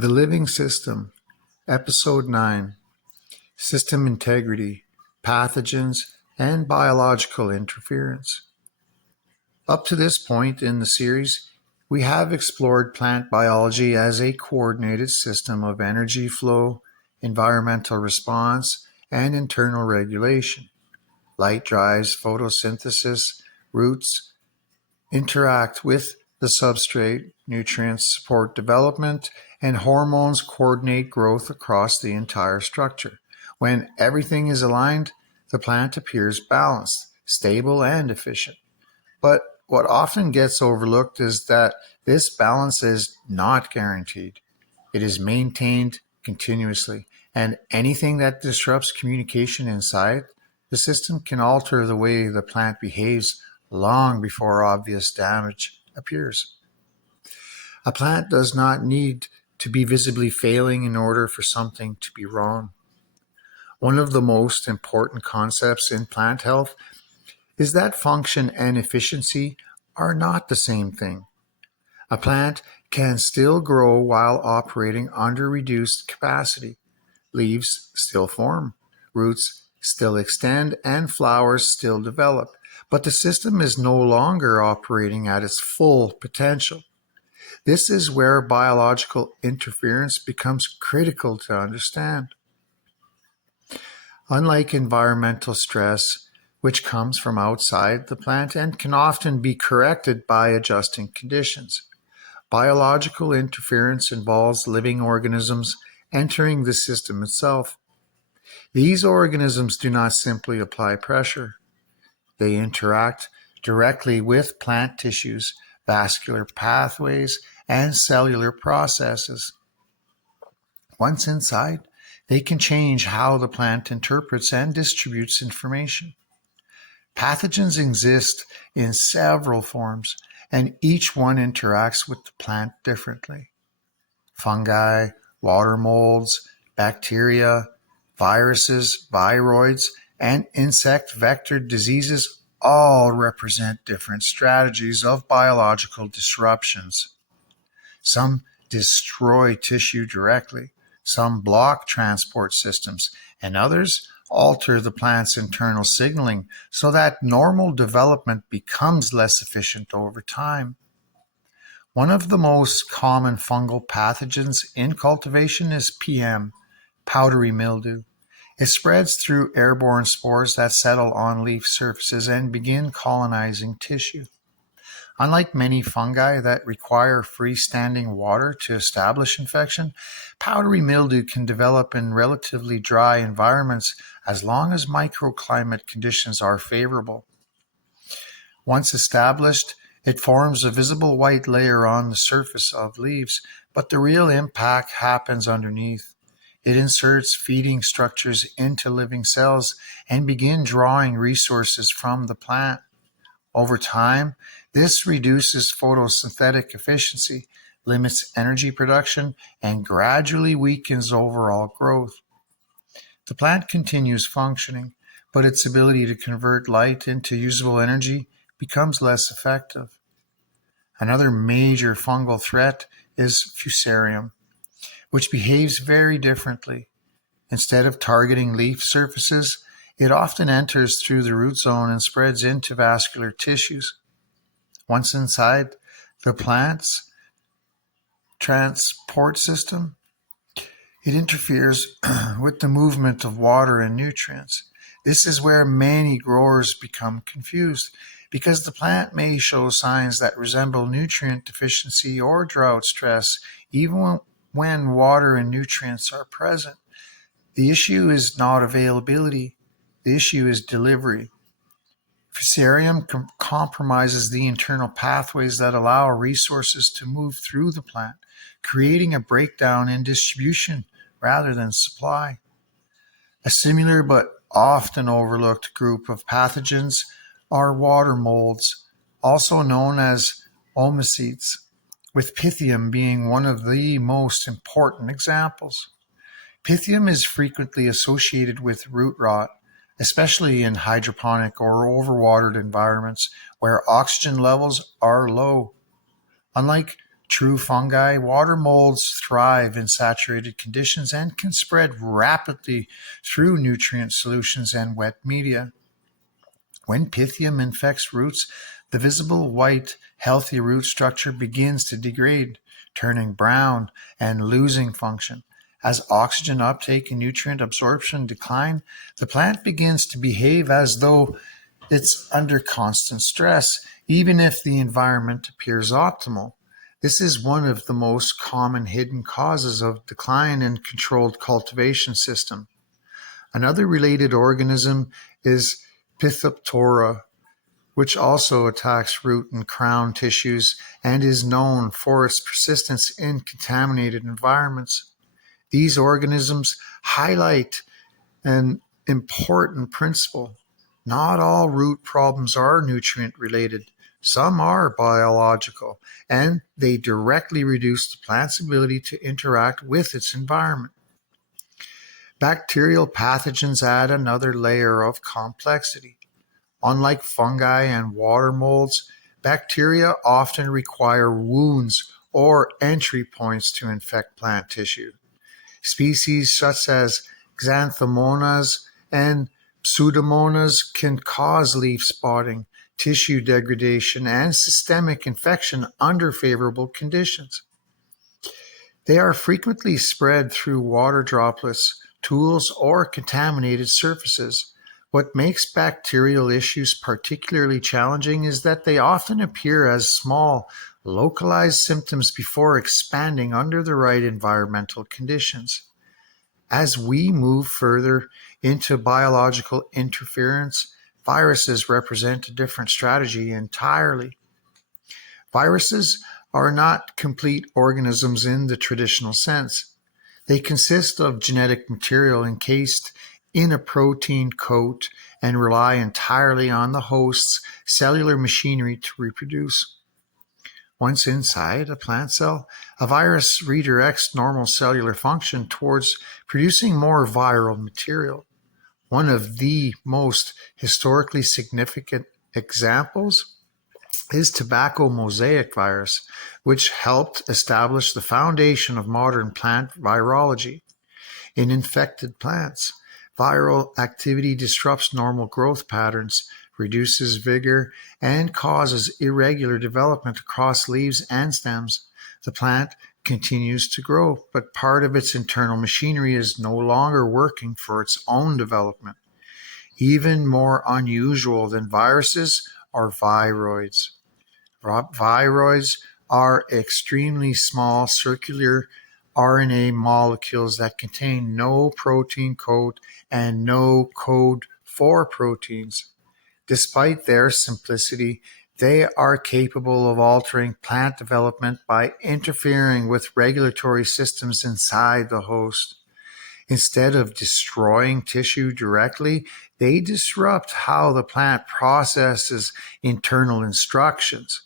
The Living System, Episode 9, System Integrity, Pathogens, and Biological Interference. Up to this point in the series, we have explored plant biology as a coordinated system of energy flow, environmental response, and internal regulation. Light drives photosynthesis, roots interact with the substrate, nutrients support development, and hormones coordinate growth across the entire structure. When everything is aligned, the plant appears balanced, stable, and efficient. But what often gets overlooked is that this balance is not guaranteed. It is maintained continuously, and anything that disrupts communication inside the system can alter the way the plant behaves long before obvious damage appears. A plant does not need to be visibly failing in order for something to be wrong. One of the most important concepts in plant health is that function and efficiency are not the same thing. A plant can still grow while operating under reduced capacity. Leaves still form, roots still extend, and flowers still develop, but the system is no longer operating at its full potential. This is where biological interference becomes critical to understand. Unlike environmental stress, which comes from outside the plant and can often be corrected by adjusting conditions, biological interference involves living organisms entering the system itself. These organisms do not simply apply pressure. They interact directly with plant tissues, vascular pathways, and cellular processes. Once inside, they can change how the plant interprets and distributes information. Pathogens exist in several forms, and each one interacts with the plant differently. Fungi, water molds, bacteria, viruses, viroids, and insect-vectored diseases all represent different strategies of biological disruptions. Some destroy tissue directly, some block transport systems, and others alter the plant's internal signaling so that normal development becomes less efficient over time. One of the most common fungal pathogens in cultivation is PM, powdery mildew. It spreads through airborne spores that settle on leaf surfaces and begin colonizing tissue. Unlike many fungi that require freestanding water to establish infection, powdery mildew can develop in relatively dry environments as long as microclimate conditions are favorable. Once established, it forms a visible white layer on the surface of leaves, but the real impact happens underneath. It inserts feeding structures into living cells and begins drawing resources from the plant. Over time, this reduces photosynthetic efficiency, limits energy production, and gradually weakens overall growth. The plant continues functioning, but its ability to convert light into usable energy becomes less effective. Another major fungal threat is Fusarium, which behaves very differently. Instead of targeting leaf surfaces, it often enters through the root zone and spreads into vascular tissues. Once inside the plant's transport system, it interferes with the movement of water and nutrients. This is where many growers become confused because the plant may show signs that resemble nutrient deficiency or drought stress even when water and nutrients are present. The issue is not availability. The issue is delivery. Fusarium compromises the internal pathways that allow resources to move through the plant, creating a breakdown in distribution rather than supply. A similar but often overlooked group of pathogens are water molds, also known as oomycetes, with Pythium being one of the most important examples. Pythium is frequently associated with root rot, especially in hydroponic or overwatered environments where oxygen levels are low. Unlike True fungi, water molds thrive in saturated conditions and can spread rapidly through nutrient solutions and wet media. When Pythium infects roots, the visible white, healthy root structure begins to degrade, turning brown and losing function. As oxygen uptake and nutrient absorption decline, the plant begins to behave as though it's under constant stress, even if the environment appears optimal. This is one of the most common hidden causes of decline in controlled cultivation system. Another related organism is Phytophthora, which also attacks root and crown tissues and is known for its persistence in contaminated environments. These organisms highlight an important principle. Not all root problems are nutrient related. Some are biological, and they directly reduce the plant's ability to interact with its environment. Bacterial pathogens add another layer of complexity. Unlike fungi and water molds, bacteria often require wounds or entry points to infect plant tissue. Species such as Xanthomonas and Pseudomonas can cause leaf spotting, tissue degradation, and systemic infection under favorable conditions. They are frequently spread through water droplets, tools, or contaminated surfaces. What makes bacterial issues particularly challenging is that they often appear as small, localized symptoms before expanding under the right environmental conditions. As we move further into biological interference, viruses represent a different strategy entirely. Viruses are not complete organisms in the traditional sense. They consist of genetic material encased in a protein coat and rely entirely on the host's cellular machinery to reproduce. Once inside a plant cell, a virus redirects normal cellular function towards producing more viral material. One of the most historically significant examples is tobacco mosaic virus, which helped establish the foundation of modern plant virology. In infected plants, viral activity disrupts normal growth patterns, reduces vigor, and causes irregular development across leaves and stems. The plant continues to grow, but part of its internal machinery is no longer working for its own development. Even more unusual than viruses are viroids. Viroids are extremely small circular RNA molecules that contain no protein coat and no code for proteins. Despite their simplicity, they are capable of altering plant development by interfering with regulatory systems inside the host. Instead of destroying tissue directly, they disrupt how the plant processes internal instructions.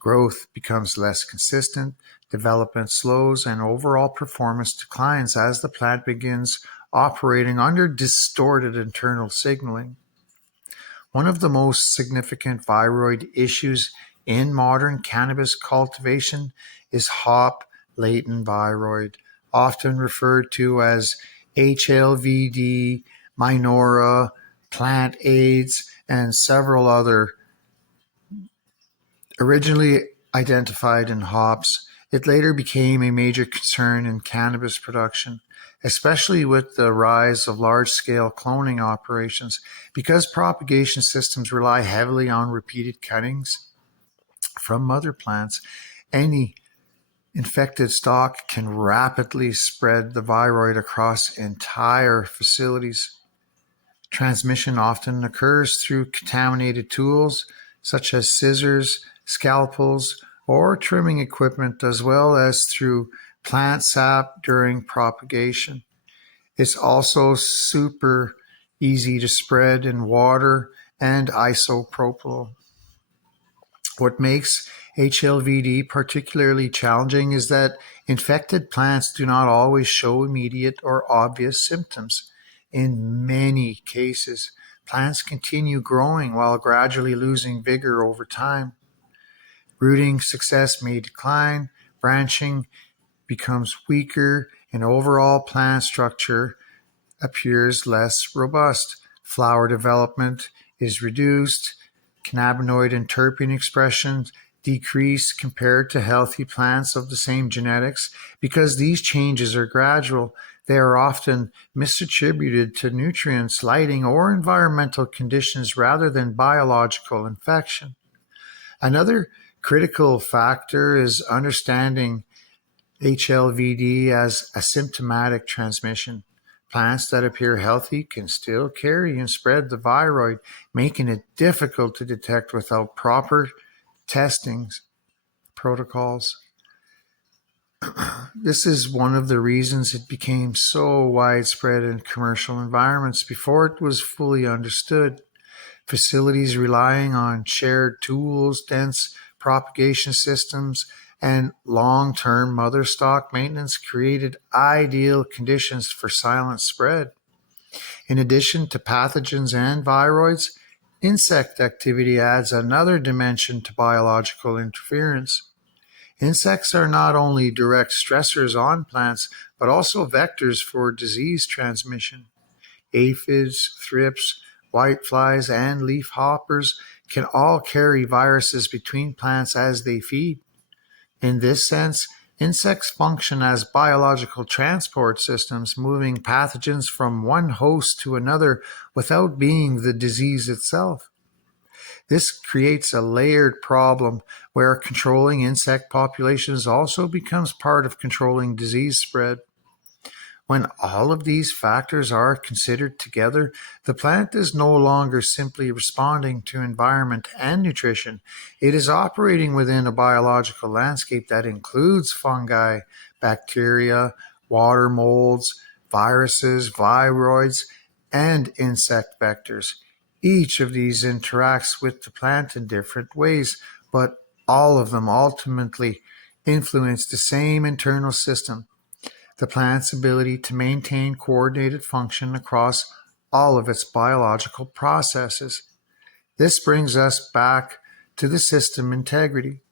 Growth becomes less consistent, development slows, and overall performance declines as the plant begins operating under distorted internal signaling. One of the most significant viroid issues in modern cannabis cultivation is Hop Latent Viroid, often referred to as HLVd, minora, plant AIDS, and several other. Originally identified in hops, it later became a major concern in cannabis production, especially with the rise of large-scale cloning operations, because propagation systems rely heavily on repeated cuttings from mother plants. Any infected stock can rapidly spread the viroid across entire facilities. Transmission often occurs through contaminated tools such as scissors, scalpels, or trimming equipment, as well as through plant sap during propagation. It's also super easy to spread in water and isopropyl. What makes HLVd particularly challenging is that infected plants do not always show immediate or obvious symptoms. In many cases, plants continue growing while gradually losing vigor over time. Rooting success may decline, branching becomes weaker, and overall plant structure appears less robust. Flower development is reduced, cannabinoid and terpene expression decrease compared to healthy plants of the same genetics. Because these changes are gradual, they are often misattributed to nutrients, lighting, or environmental conditions rather than biological infection. Another critical factor is understanding HLVd as asymptomatic transmission. Plants that appear healthy can still carry and spread the viroid, making it difficult to detect without proper testing protocols. This is one of the reasons it became so widespread in commercial environments before it was fully understood. Facilities relying on shared tools, dense propagation systems, and long-term mother stock maintenance created ideal conditions for silent spread. In addition to pathogens and viroids, insect activity adds another dimension to biological interference. Insects are not only direct stressors on plants, but also vectors for disease transmission. Aphids, thrips, whiteflies, and leaf hoppers can all carry viruses between plants as they feed. In this sense, insects function as biological transport systems, moving pathogens from one host to another without being the disease itself. This creates a layered problem where controlling insect populations also becomes part of controlling disease spread. When all of these factors are considered together, the plant is no longer simply responding to environment and nutrition. It is operating within a biological landscape that includes fungi, bacteria, water molds, viruses, viroids, and insect vectors. Each of these interacts with the plant in different ways, but all of them ultimately influence the same internal system, the plant's ability to maintain coordinated function across all of its biological processes. This brings us back to the system integrity.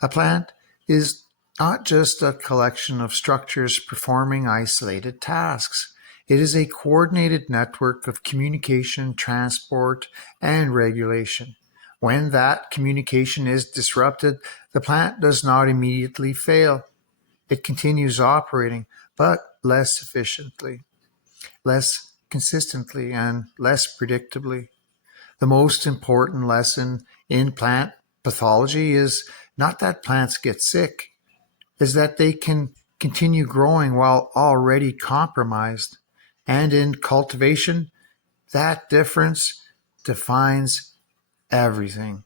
A plant is not just a collection of structures performing isolated tasks. It is a coordinated network of communication, transport, and regulation. When that communication is disrupted, the plant does not immediately fail. It continues operating, but less efficiently, less consistently, and less predictably. The most important lesson in plant pathology is not that plants get sick, is that they can continue growing while already compromised. And in cultivation, that difference defines everything.